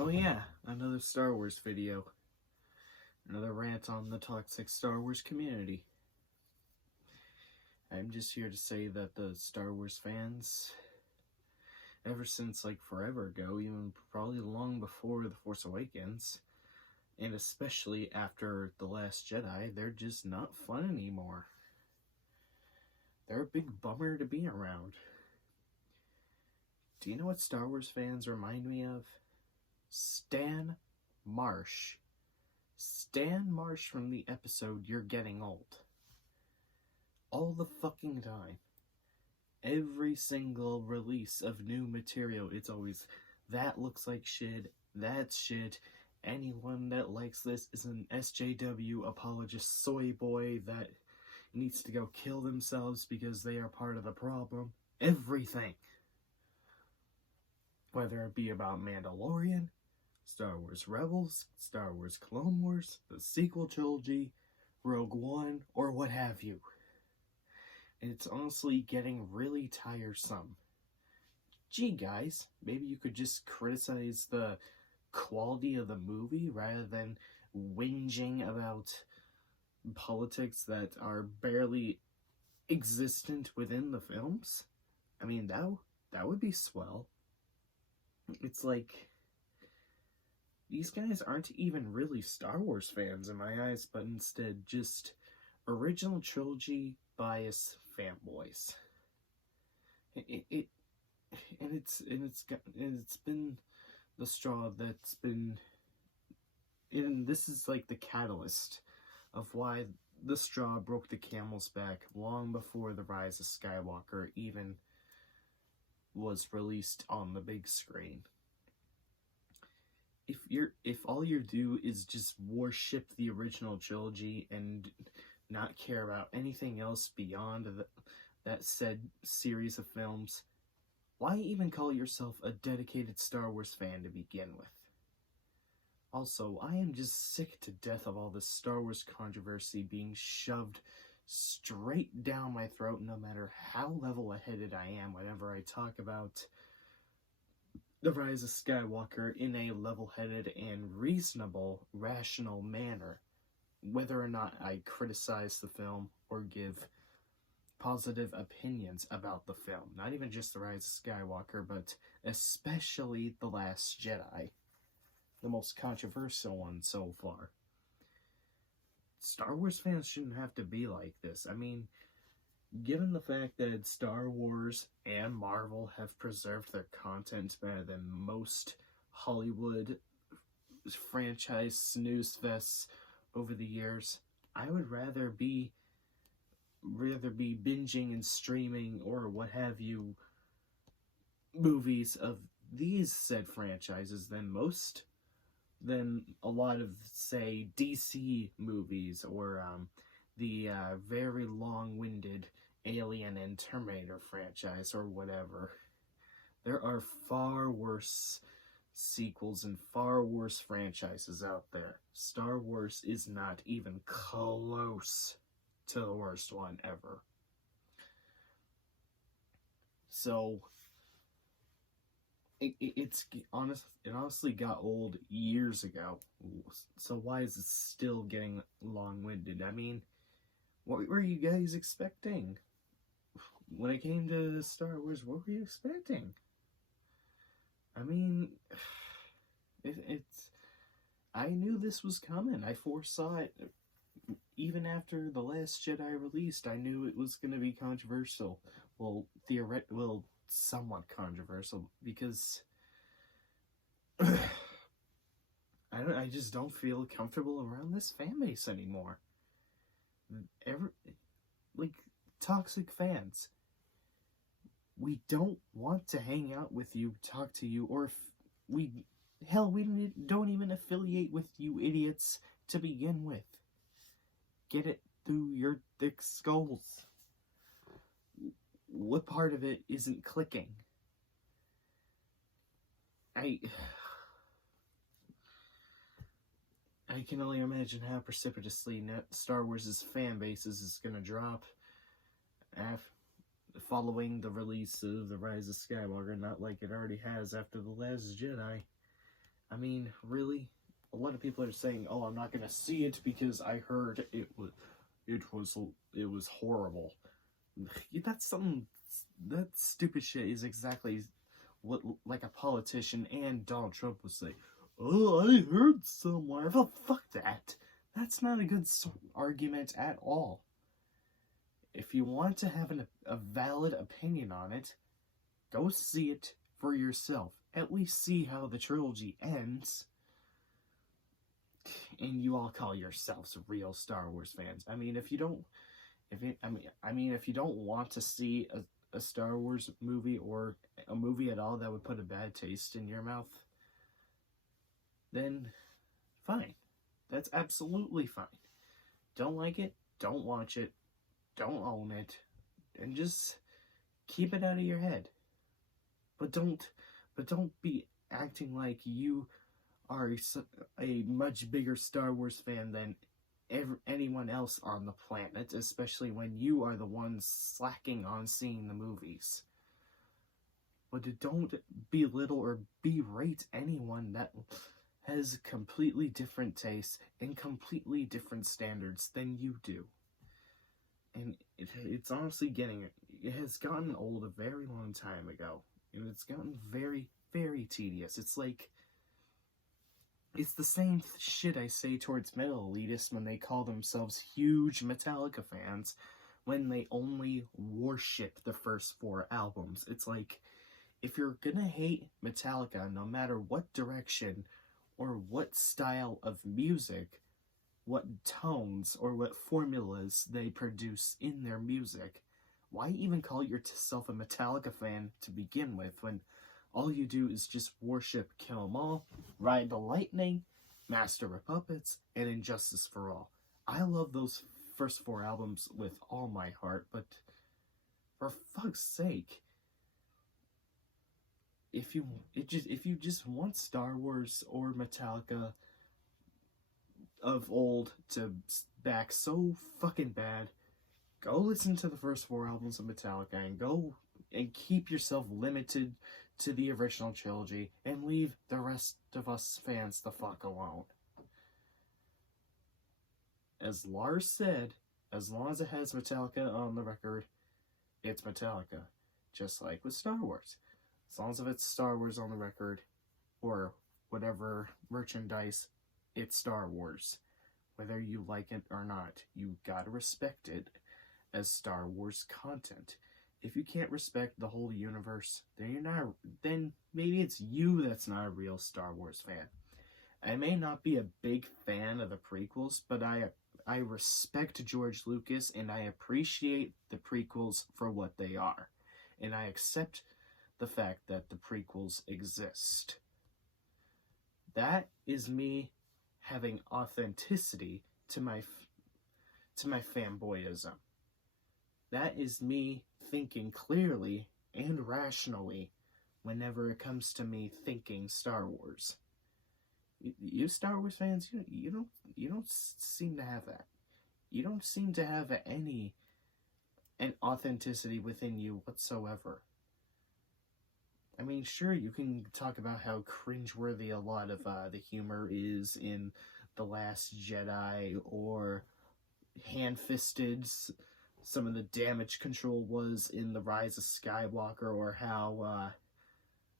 Oh yeah, another Star Wars video. Another rant on the toxic Star Wars community. I'm just here to say that the Star Wars fans, ever since like forever ago, even probably long before The Force Awakens, and especially after The Last Jedi, they're just not fun anymore. They're a big bummer to be around. Do you know what Star Wars fans remind me of? Stan Marsh. Stan Marsh from the episode You're Getting Old. All the fucking time. Every single release of new material, it's always, that looks like shit, that's shit, anyone that likes this is an SJW apologist soy boy that needs to go kill themselves because they are part of the problem. Everything. Whether it be about Mandalorian, Star Wars Rebels, Star Wars Clone Wars, the sequel trilogy, Rogue One, or what have you. It's honestly getting really tiresome. Gee guys, maybe you could just criticize the quality of the movie rather than whinging about politics that are barely existent within the films. I mean, that would be swell. It's like, these guys aren't even really Star Wars fans in my eyes, but instead just original trilogy bias fanboys. It's been the straw that's been, and this is like the catalyst of why the straw broke the camel's back long before The Rise of Skywalker even was released on the big screen. If all you do is just worship the original trilogy and not care about anything else beyond that said series of films, why even call yourself a dedicated Star Wars fan to begin with? Also, I am just sick to death of all this Star Wars controversy being shoved straight down my throat, no matter how level-headed I am whenever I talk about The Rise of Skywalker in a level-headed and reasonable, rational manner, whether or not I criticize the film or give positive opinions about the film. Not even just The Rise of Skywalker, but especially The Last Jedi, the most controversial one so far. Star Wars fans shouldn't have to be like this. I mean, given the fact that Star Wars and Marvel have preserved their content better than most Hollywood franchise snooze fests over the years, I would rather be binging and streaming or what have you movies of these said franchises than a lot of, say, DC movies or the very long-winded Alien and Terminator franchise or whatever. There are far worse sequels and far worse franchises out there. Star Wars is not even close to the worst one ever. So it honestly got old years ago. So why is it still getting long-winded? I mean, what were you guys expecting? When it came to Star Wars, what were you expecting? I mean, I knew this was coming. I foresaw it. Even after The Last Jedi released, I knew it was going to be controversial. Well, somewhat controversial, because I just don't feel comfortable around this fan base anymore. Toxic fans. We don't want to hang out with you, talk to you, or we don't even affiliate with you idiots to begin with. Get it through your thick skulls. What part of it isn't clicking? I can only imagine how precipitously Star Wars' fan base is going to drop following the release of The Rise of Skywalker, not like it already has after The Last Jedi. I mean, really, a lot of people are saying, "Oh, I'm not gonna see it because I heard it was horrible." That's something. That stupid shit is exactly what like a politician and Donald Trump would say. "Oh, I heard somewhere." Well, fuck that. That's not a good argument at all. If you want to have a valid opinion on it, go see it for yourself. At least see how the trilogy ends. And you all call yourselves real Star Wars fans. I mean, if you don't, if you don't want to see a Star Wars movie or a movie at all that would put a bad taste in your mouth, then fine. That's absolutely fine. Don't like it, don't watch it, don't own it, and just keep it out of your head. But don't be acting like you are a much bigger Star Wars fan than anyone else on the planet, especially when you are the ones slacking on seeing the movies. But don't belittle or berate anyone that has completely different tastes and completely different standards than you do. And it's honestly it has gotten old a very long time ago. And it's gotten very, very tedious. It's the same shit I say towards metal elitists when they call themselves huge Metallica fans when they only worship the first 4 albums. It's like, if you're gonna hate Metallica, no matter what direction or what style of music, what tones or what formulas they produce in their music, why even call yourself a Metallica fan to begin with when all you do is just worship Kill 'Em All, Ride the Lightning, Master of Puppets, and Injustice for All? I love those first 4 albums with all my heart, but for fuck's sake, if you just want Star Wars or Metallica of old to back so fucking bad, go listen to the first 4 albums of Metallica and go and keep yourself limited to the original trilogy and leave the rest of us fans the fuck alone. As Lars said, as long as it has Metallica on the record, it's Metallica. Just like with Star Wars. As long as it's Star Wars on the record, or whatever merchandise, it's Star Wars. Whether you like it or not, you gotta respect it as Star Wars content. If you can't respect the whole universe, then maybe it's you that's not a real Star Wars fan. I may not be a big fan of the prequels, but I respect George Lucas and I appreciate the prequels for what they are. And I accept the fact that the prequels exist. That is me having authenticity to my fanboyism. That is me thinking clearly and rationally whenever it comes to me thinking Star Wars. You Star Wars fans, you don't seem to have that. You don't seem to have an authenticity within you whatsoever. I mean, sure, you can talk about how cringeworthy a lot of the humor is in The Last Jedi, or hand-fisted some of the damage control was in The Rise of Skywalker, or how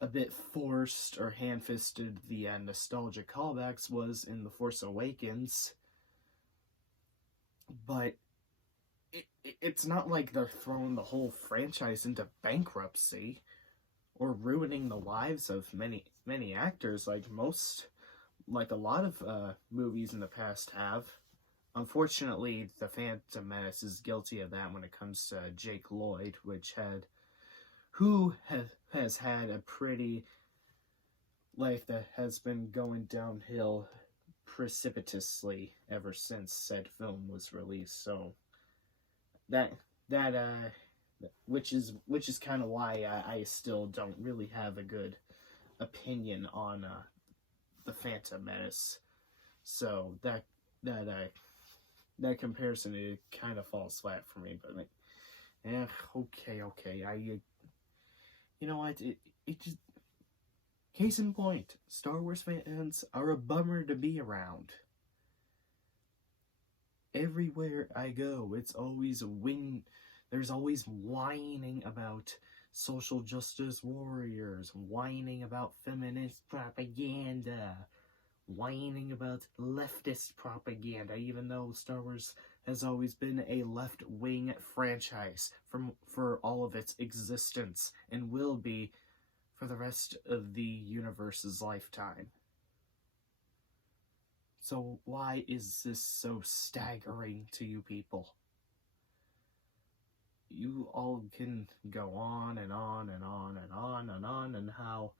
a bit forced or hand-fisted the nostalgia callbacks was in The Force Awakens. But it's not like they're throwing the whole franchise into bankruptcy or ruining the lives of many actors like a lot of movies in the past have. Unfortunately, The Phantom Menace is guilty of that when it comes to Jake Lloyd, who has had a pretty life that has been going downhill precipitously ever since said film was released. So which is kind of why I still don't really have a good opinion on the Phantom Menace. So that comparison, it kind of falls flat for me. But okay. You know what? It just Case in point, Star Wars fans are a bummer to be around. Everywhere I go, it's always there's always whining about social justice warriors, whining about feminist propaganda, whining about leftist propaganda, even though Star Wars has always been a left-wing franchise for all of its existence, and will be for the rest of the universe's lifetime. So why is this so staggering to you people? You all can go on and on and on and on and on, and how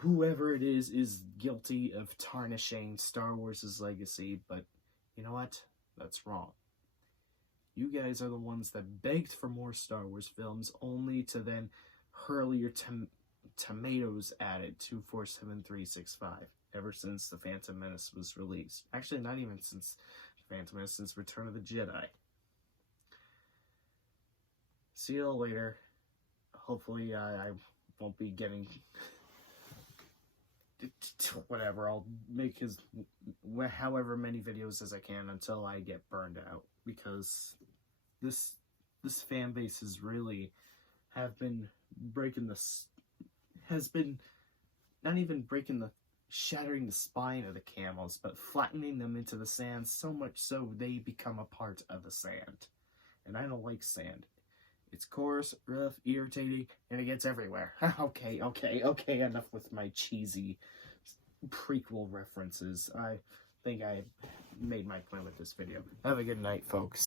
whoever it is guilty of tarnishing Star Wars' legacy, but you know what? That's wrong. You guys are the ones that begged for more Star Wars films, only to then hurl your tomatoes at it 247365 ever since The Phantom Menace was released. Actually, not even since The Phantom Menace, since Return of the Jedi. See you all later. Hopefully, I won't be getting whatever. I'll make however many videos as I can until I get burned out, because this fan base has really not even shattering the spine of the camels, but flattening them into the sand, so much so they become a part of the sand. And I don't like sand. It's coarse, rough, irritating, and it gets everywhere. Okay, enough with my cheesy prequel references. I think I made my point with this video. Have a good night, folks.